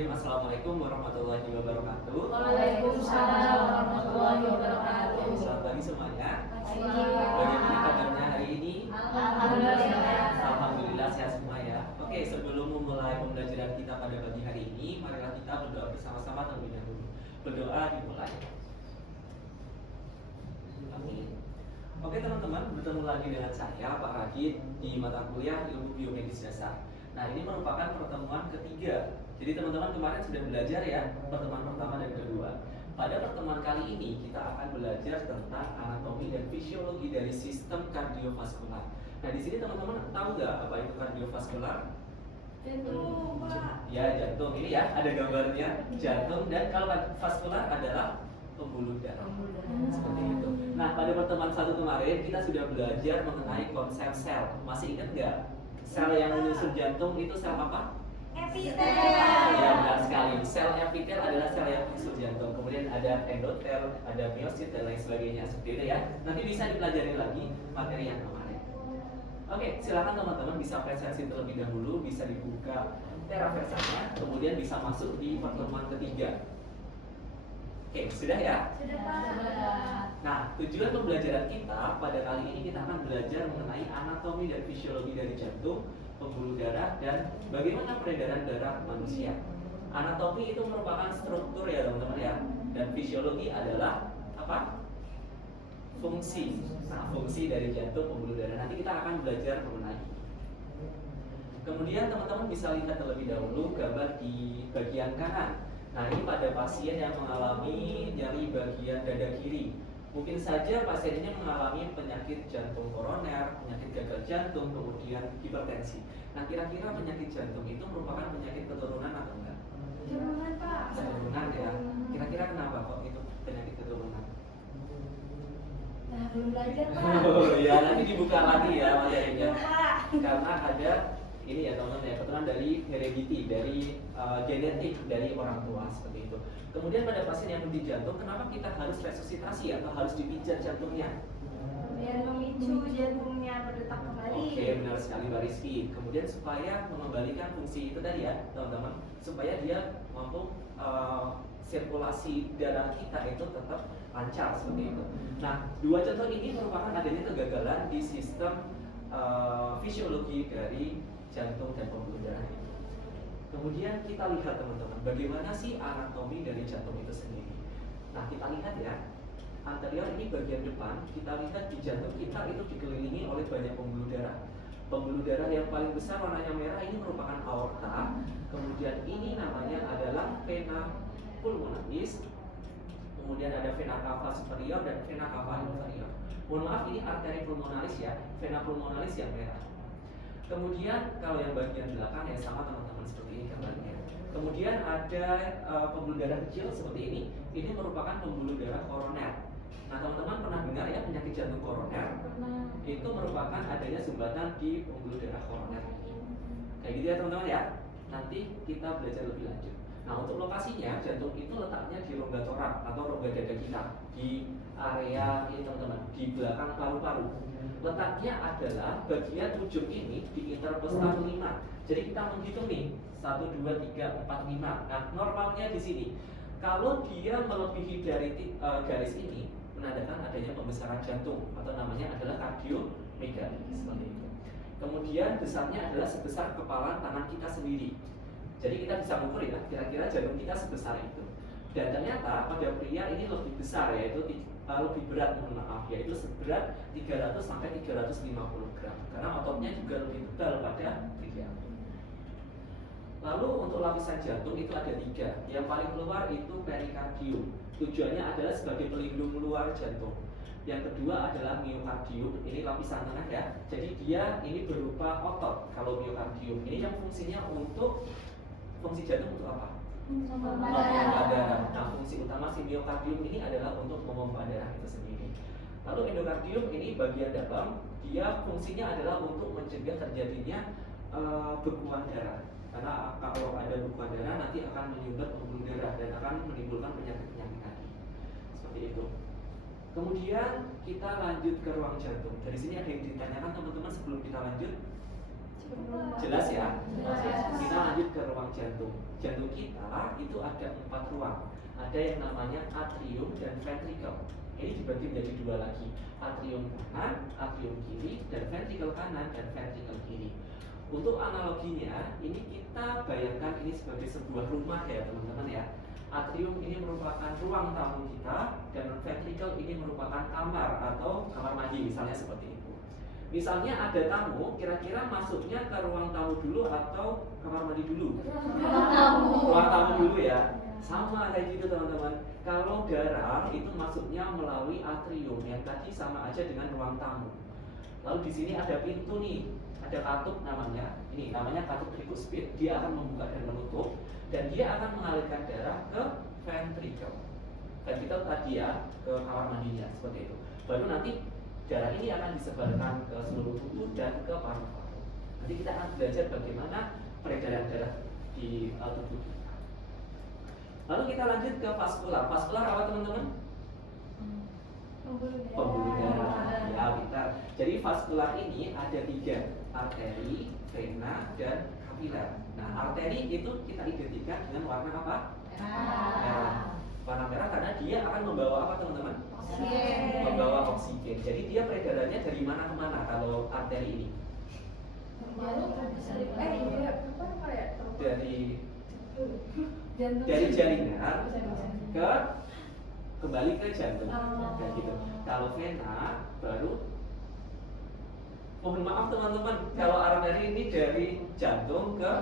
Bismillahirrahmanirrahim. Assalamualaikum warahmatullahi wabarakatuh. Waalaikumsalam warahmatullahi wabarakatuh. Selamat pagi semuanya. Pagi. Bagaimana kabarnya hari ini? Alhamdulillah. Alhamdulillah sehat semua ya. Oke, sebelum memulai pembelajaran kita pada pagi hari ini, marilah kita berdoa bersama-sama terlebih dahulu. Berdoa dimulai. Amin. Oke teman-teman, bertemu lagi dengan saya Pak Radit di mata kuliah Ilmu Biomedis Dasar. Nah, ini merupakan pertemuan ketiga. Jadi teman-teman kemarin sudah belajar ya, pertemuan pertama dan kedua. Pada pertemuan kali ini kita akan belajar tentang anatomi dan fisiologi dari sistem kardiovaskular. Nah, di sini teman-teman tahu nggak apa itu kardiovaskular? Jantung, Pak. Ya, jantung. Ini ya, ada gambarnya jantung, dan kalau vaskular adalah pembuluh darah. Seperti itu. Nah, pada pertemuan satu kemarin kita sudah belajar mengenai konsep sel. Masih ingat nggak? Sel yang menyusun jantung itu sel apa? Epitel. Ya, benar sekali. Sel epitel adalah sel yang menyusun jantung. Kemudian ada endotel, ada miosit dan lain sebagainya. Seperti itu ya. Nanti bisa dipelajari lagi materi yang kemarin. Oke, silakan teman-teman bisa presensi terlebih dahulu, bisa dibuka teraversanya, kemudian bisa masuk di pertemuan ketiga. Oke, sudah ya? Sudah, Pak. Nah, tujuan pembelajaran kita pada kali ini kita akan belajar mengenai anatomi dan fisiologi dari jantung, pembuluh darah, dan bagaimana peredaran darah manusia. Anatomi itu merupakan struktur ya teman-teman ya, dan fisiologi adalah apa? Fungsi. Nah, fungsi dari jantung, pembuluh darah. Nanti kita akan belajar mengenai. Kemudian teman-teman bisa lihat terlebih dahulu gambar di bagian kanan. Nah, ini pada pasien yang mengalami nyeri bagian dada kiri. Mungkin saja pasien ini mengalami penyakit jantung koroner, penyakit gagal jantung, kemudian hipertensi. Nah, kira-kira penyakit jantung itu merupakan penyakit keturunan atau enggak? Keturunan, Pak. Keturunan ya. Kira-kira kenapa kok itu penyakit keturunan? Nah, belum belajar, Pak. Oh ya, nanti dibuka lagi ya materinya. Iya, Pak. Karena ada ini ya teman-teman ya, keturunan dari heredity, dari genetik dari orang tua seperti itu. Kemudian pada pasien yang di jantung, kenapa kita harus resusitasi atau harus dipijat jantungnya? Biar memicu jantungnya berdetak kembali. Oke, benar sekali Mbak Rizky. Kemudian supaya mengembalikan fungsi itu tadi ya teman-teman, supaya dia mampu sirkulasi darah kita itu tetap lancar seperti itu. Nah, dua contoh ini merupakan adanya kegagalan di sistem fisiologi dari jantung dan pembuluh darah itu. Kemudian kita lihat teman-teman, bagaimana sih anatomi dari jantung itu sendiri. Nah, kita lihat ya, anterior ini bagian depan, kita lihat di jantung kita itu dikelilingi oleh banyak pembuluh darah. Pembuluh darah yang paling besar warnanya merah ini merupakan aorta. Kemudian ini namanya adalah vena pulmonalis. Kemudian ada vena cava superior dan vena cava inferior. Mohon maaf, ini arteri pulmonalis ya, vena pulmonalis yang merah. Kemudian kalau yang bagian belakang ya sama teman-teman seperti ini gambarnya. Kemudian ada pembuluh darah kecil seperti ini. Ini merupakan pembuluh darah koroner. Nah, teman-teman pernah dengar ya penyakit jantung koroner? Itu merupakan adanya sumbatan di pembuluh darah koroner. Kayak gitu ya teman-teman ya. Nanti kita belajar lebih lanjut. Nah, untuk lokasinya jantung itu letaknya di rongga torak atau rongga dada kita, di area ini teman-teman, di belakang paru-paru. Letaknya adalah bagian ujung ini di intercostal 5. Jadi kita menghitung nih 1, 2, 3, 4, 5. Nah, normalnya di sini. Kalau dia melebihi dari garis ini, menandakan adanya pembesaran jantung atau namanya adalah kardiomegali seperti itu. Kemudian besarnya adalah sebesar kepala tangan kita sendiri. Jadi kita bisa mengukur ya, kira-kira jantung kita sebesar itu. Dan ternyata pada pria ini lebih besar, yaitu lebih berat, mohon maaf, yaitu seberat 300 sampai 350 gram. Karena ototnya juga lebih tebal pada pria. Lalu untuk lapisan jantung itu ada 3. Yang paling luar itu perikardium. Tujuannya adalah sebagai pelindung luar jantung. Yang kedua adalah miokardium. Ini lapisan tengah ya. Jadi dia ini berupa otot. Kalau miokardium ini yang fungsinya untuk fungsi jantung untuk apa? Memompa darah. Nah, fungsi utama si miokardium ini adalah untuk memompa darah itu sendiri. Lalu endokardium ini bagian dalam, dia fungsinya adalah untuk mencegah terjadinya bekuan darah. Karena kalau ada bekuan darah nanti akan menyumbat pembuluh darah dan akan menimbulkan penyakit-penyakit tadi. Seperti itu. Kemudian kita lanjut ke ruang jantung. Dari sini ada yang ditanyakan teman-teman sebelum kita lanjut? Jelas ya? Jelas. Kita lanjut ke ruang jantung. jantung kita itu ada 4 ruang. Ada yang namanya atrium dan ventricle. Ini dibagi menjadi 2 lagi. Atrium kanan, atrium kiri, dan ventricle kanan dan ventricle kiri. Untuk analoginya, ini kita bayangkan ini sebagai sebuah rumah ya teman-teman ya. Atrium ini merupakan ruang tamu kita, dan ventricle ini merupakan kamar atau kamar mandi misalnya seperti itu. Misalnya ada tamu, kira-kira masuknya ke ruang tamu dulu atau kamar mandi dulu? Ruang tamu dulu ya. Sama kayak gitu teman-teman. Kalau darah itu masuknya melalui atrium yang tadi sama aja dengan ruang tamu. Lalu di sini ada pintu nih, ada katup namanya. Ini namanya katup tricuspid. Dia akan membuka dan menutup, dan dia akan mengalirkan darah ke ventricle. Ventricle tadi ya, ke kamar mandinya seperti itu. Baru nanti darah ini akan disebarkan ke seluruh tubuh dan ke paru-paru. Nanti kita akan belajar bagaimana peredaran darah di tubuh kita. Lalu kita lanjut ke vaskular. Vaskular apa teman-teman? Pembuluh darah. Ya, pintar. Jadi vaskular ini ada 3, arteri, vena, dan kapiler. Nah, arteri itu kita identikan dengan warna apa? Merah. Warna merah karena dia akan membawa apa teman-teman? Membawa oksigen. Jadi dia peredarannya dari mana ke mana kalau arteri ini? Dari jaringan ke kembali ke jantung, kayak gitu. Kalau vena baru, mohon maaf teman-teman, kalau arteri ini dari jantung ke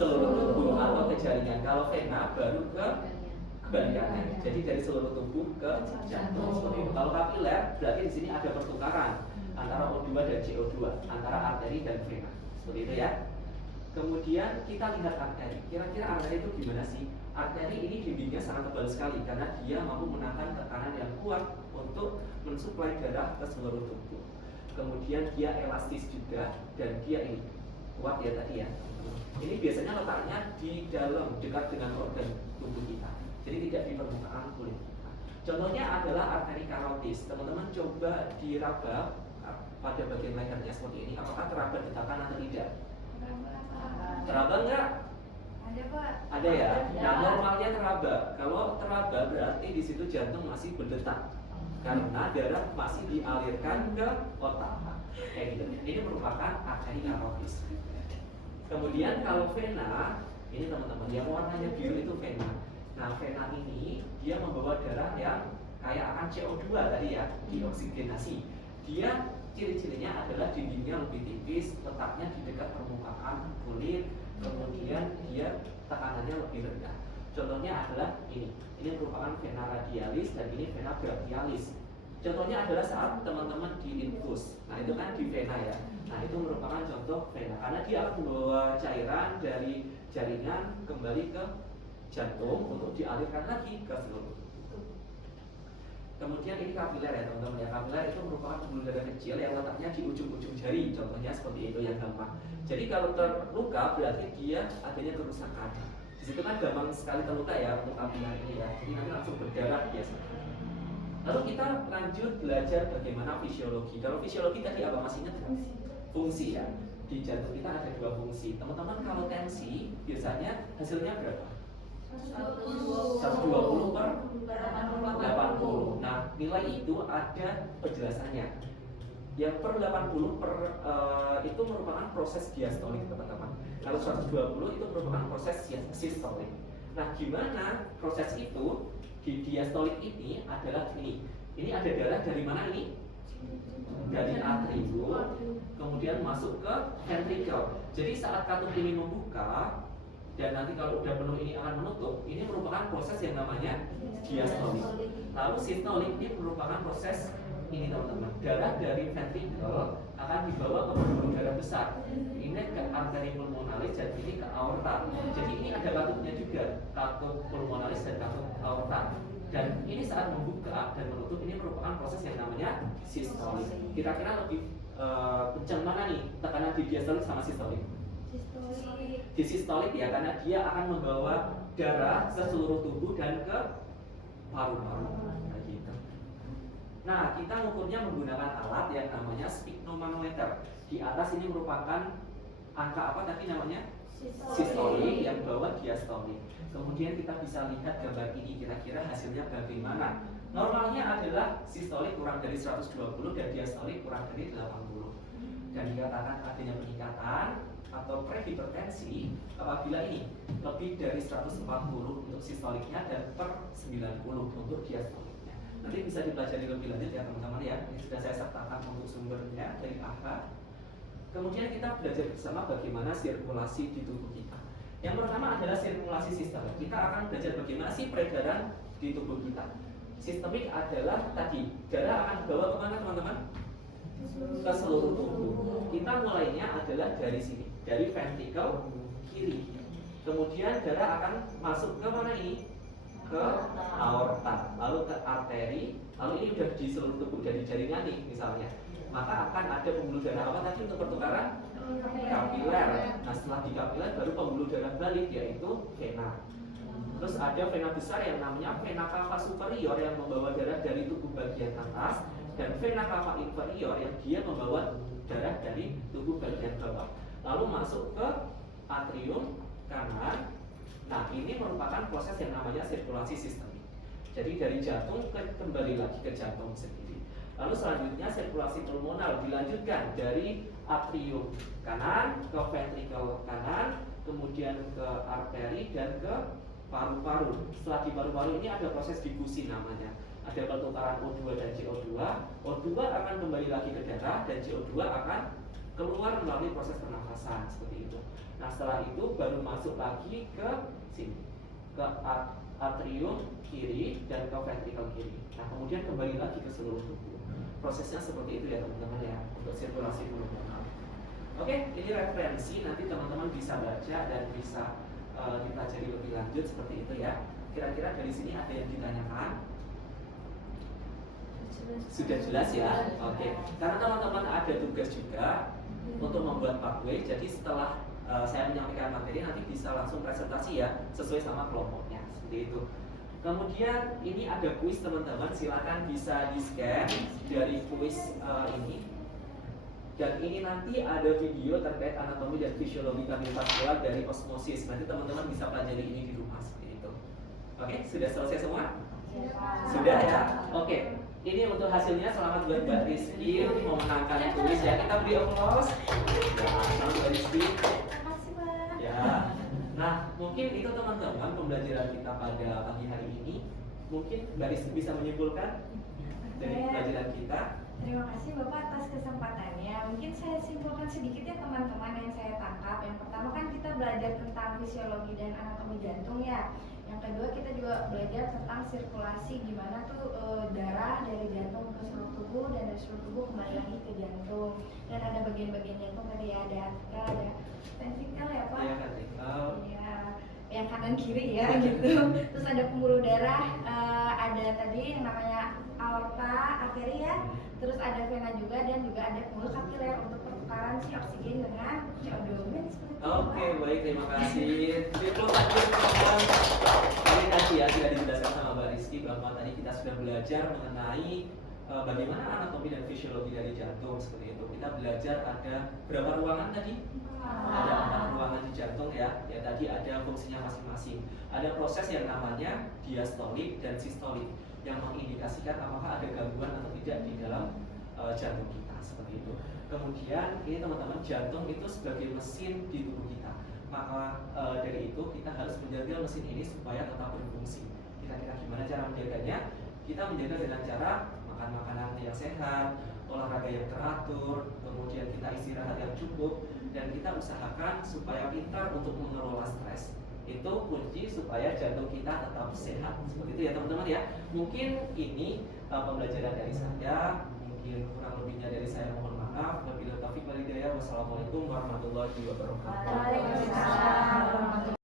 seluruh tubuh atau ke jaringan. Kalau vena baru ke kebalikannya, jadi dari seluruh tubuh ke jantung seperti itu. Kalau kapiler berarti di sini ada pertukaran antara O2 dan CO2 antara arteri dan vena, seperti itu ya. Kemudian kita lihat arteri. Kira-kira arteri itu gimana sih? Arteri ini dindingnya sangat tebal sekali karena dia mampu menahan tekanan yang kuat untuk mensuplai darah ke seluruh tubuh. Kemudian dia elastis juga, dan dia ini kuat ya tadi ya. Ini biasanya letaknya di dalam, dekat dengan organ tubuh kita. Jadi tidak di permukaan kulit. Contohnya adalah arteri karotis. Teman-teman coba diraba pada bagian lehernya seperti ini. Apakah teraba detakkan atau tidak? Teraba enggak? Ada Pak. Ada ya. Nah, normalnya teraba. Kalau teraba berarti di situ jantung masih berdetak karena darah masih dialirkan ke otak. Kayak gitu. Ini merupakan arteri karotis. Kemudian kalau vena, ini teman-teman yang warnanya biru itu vena. Nah, vena ini dia membawa darah yang kayak akan CO2 tadi ya, dioksigenasi. Dia ciri-cirinya adalah dindingnya lebih tipis, letaknya di dekat permukaan kulit, kemudian dia tekanannya lebih rendah. Contohnya adalah ini merupakan vena radialis dan ini vena brachialis. Contohnya adalah saat teman-teman diinfus. Nah, itu kan di vena ya. Nah, itu merupakan contoh vena karena dia akan membawa cairan dari jaringan kembali ke jantung untuk dialirkan lagi ke seluruh tubuh. Kemudian ini kapiler ya teman-teman ya. Kapiler itu merupakan pembuluh darah kecil yang letaknya di ujung-ujung jari. Contohnya seperti itu yang gampang. Jadi kalau terluka berarti dia adanya kerusakan. Di situ kan gampang sekali terluka ya untuk kapiler ini ya. Jadi nanti langsung berdarah biasanya. Lalu kita lanjut belajar bagaimana fisiologi. Kalau fisiologi tadi apa masih ingat? Fungsi ya. Di jantung kita ada 2 fungsi. Teman-teman kalau tensi biasanya hasilnya berapa? 120 per 80. Nah, nilai itu ada penjelasannya. Yang per 80 itu merupakan proses diastolik teman-teman. Kalau 120 itu merupakan proses sistolik. Nah, gimana proses itu? Di diastolik ini adalah ini. Ini ada darah dari mana ini? Dari atrium, kemudian masuk ke ventricle. Jadi saat katup ini membuka dan nanti kalau udah penuh ini akan menutup, ini merupakan proses yang namanya diastolik. Lalu sistolik ini merupakan proses ini teman-teman. Darah dari ventricle akan dibawa ke pembuluh darah besar. Ini ke arteri pulmonalis dan ini ke aorta. Jadi ini ada katupnya juga, katup pulmonalis dan katup aorta. Dan ini saat membuka dan menutup ini merupakan proses yang namanya sistolik. Kira-kira lebih kencang mana nih tekanan di diastolik sama sistolik? Di sistolik ya, karena dia akan membawa darah ke seluruh tubuh dan ke paru-paru. Nah, gitu. Nah, kita mengukurnya menggunakan alat yang namanya sphygmomanometer. Di atas ini merupakan angka apa tadi namanya? sistolik, yang bawah diastolik. Kemudian kita bisa lihat gambar ini kira-kira hasilnya bagaimana. Normalnya adalah sistolik kurang dari 120 dan diastolik kurang dari 80. Dan dikatakan adanya peningkatan atau prehipertensi apabila ini lebih dari 140 untuk sistoliknya dan per 90 untuk diastoliknya. Nanti bisa dipelajari lebih lanjut ya teman-teman ya. Ini sudah saya sertakan untuk sumbernya dari AHA. Kemudian kita belajar bersama bagaimana sirkulasi di tubuh kita. Yang pertama adalah sirkulasi sistemik. Kita akan belajar bagaimana sih peredaran di tubuh kita. Sistemik adalah tadi darah akan dibawa kemana teman-teman? Ke seluruh tubuh. Kita mulainya adalah dari sini, dari ventrikel kiri. Kemudian darah akan masuk ke mana ini? Ke aorta, lalu ke arteri, lalu ini udah di seluruh tubuh, jadi jaringan nih misalnya. Maka akan ada pembuluh darah apa tadi untuk pertukaran? Kapiler. Nah setelah di kapiler baru pembuluh darah balik yaitu vena. Terus ada vena besar yang namanya vena cava superior yang membawa darah dari tubuh bagian atas, dan vena cava inferior yang dia membawa darah dari tubuh bagian bawah. Lalu masuk ke atrium kanan. Nah ini merupakan proses yang namanya sirkulasi sistemik. Jadi dari jantung kembali lagi ke jantung sendiri. Lalu selanjutnya sirkulasi pulmonal dilanjutkan dari atrium kanan ke ventrikel kanan, kemudian ke arteri dan ke paru-paru. Setelah di paru-paru ini ada proses difusi namanya. Ada pertukaran O2 dan CO2. O2 akan kembali lagi ke darah dan CO2 akan keluar melalui proses pernafasan seperti itu. Nah setelah itu baru masuk lagi ke sini, ke atrium kiri dan ke ventrikel kiri. Nah kemudian kembali lagi ke seluruh tubuh. Prosesnya seperti itu ya teman-teman ya untuk sirkulasi pulmonar. Oke, ini referensi nanti teman-teman bisa baca dan bisa dipelajari lebih lanjut seperti itu ya. Kira-kira dari sini ada yang ditanyakan? Sudah jelas ya? Oke. Karena teman-teman ada tugas juga untuk membuat pathway. Jadi setelah saya menyampaikan materi nanti bisa langsung presentasi ya sesuai sama kelompoknya seperti itu. Kemudian ini ada kuis teman-teman, silakan bisa di-scan dari kuis ini. Dan ini nanti ada video terkait anatomi dan fisiologi kardiovaskular dari osmosis. Nanti teman-teman bisa pelajari ini di rumah seperti itu. Oke, sudah selesai semua? Sudah ya? Oke. Ini untuk hasilnya, selamat buat Mbak Rizky memenangkan kuis ya. Kita beri applause. Ya, selamat Mbak Rizky. Makasih Pak. Ya. Nah, mungkin itu teman-teman pembelajaran kita pada pagi hari ini. Mungkin Mbak Rizky bisa menyimpulkan dari pembelajaran kita. Terima kasih Bapak atas kesempatannya. Mungkin saya simpulkan sedikit ya teman-teman yang saya tangkap. Yang pertama kan kita belajar tentang fisiologi dan anatomi jantung ya. Yang kedua kita juga belajar tentang sirkulasi, gimana tuh darah dari jantung ke seluruh tubuh dan dari seluruh tubuh kembali lagi ke jantung. Dan ada bagian-bagian jantung tadi ya, ada atrial, ada ventrikel ya Pak. Iya, ventrikel. Iya, yang kanan kiri ya gitu. Terus ada pembuluh darah, ada tadi yang namanya aorta, arteri ya. Terus ada vena juga dan juga ada pembuluh kapiler untuk pertukaran si oksigen dengan CO2. Oke, baik, terima kasih. Ini tadi ya sudah dijelaskan sama Mbak Rizky bahwa tadi kita sudah belajar mengenai bagaimana anatomi dan fisiologi dari jantung seperti itu. Kita belajar ada berapa ruangan tadi? Ada 4 ruangan di jantung ya. Ya tadi ada fungsinya masing-masing. Ada proses yang namanya diastolik dan sistolik yang mengindikasikan apakah ada gangguan atau tidak di dalam jantung kita seperti itu. Kemudian ini teman-teman, jantung itu sebagai mesin di tubuh kita. Maka dari itu kita harus menjaga mesin ini supaya tetap berfungsi. Kira-kira gimana cara menjaganya? Kita menjaga dengan cara makan makanan yang sehat, olahraga yang teratur, kemudian kita istirahat yang cukup, dan kita usahakan supaya pintar untuk mengelola stres. Itu kunci supaya jantung kita tetap sehat. Seperti itu ya teman-teman ya. Mungkin ini pembelajaran dari saya. Mungkin kurang lebihnya dari saya mohon maaf. Wabillahi taufiq wal hidayah. Wassalamualaikum warahmatullahi wabarakatuh. Waalaikumsalam.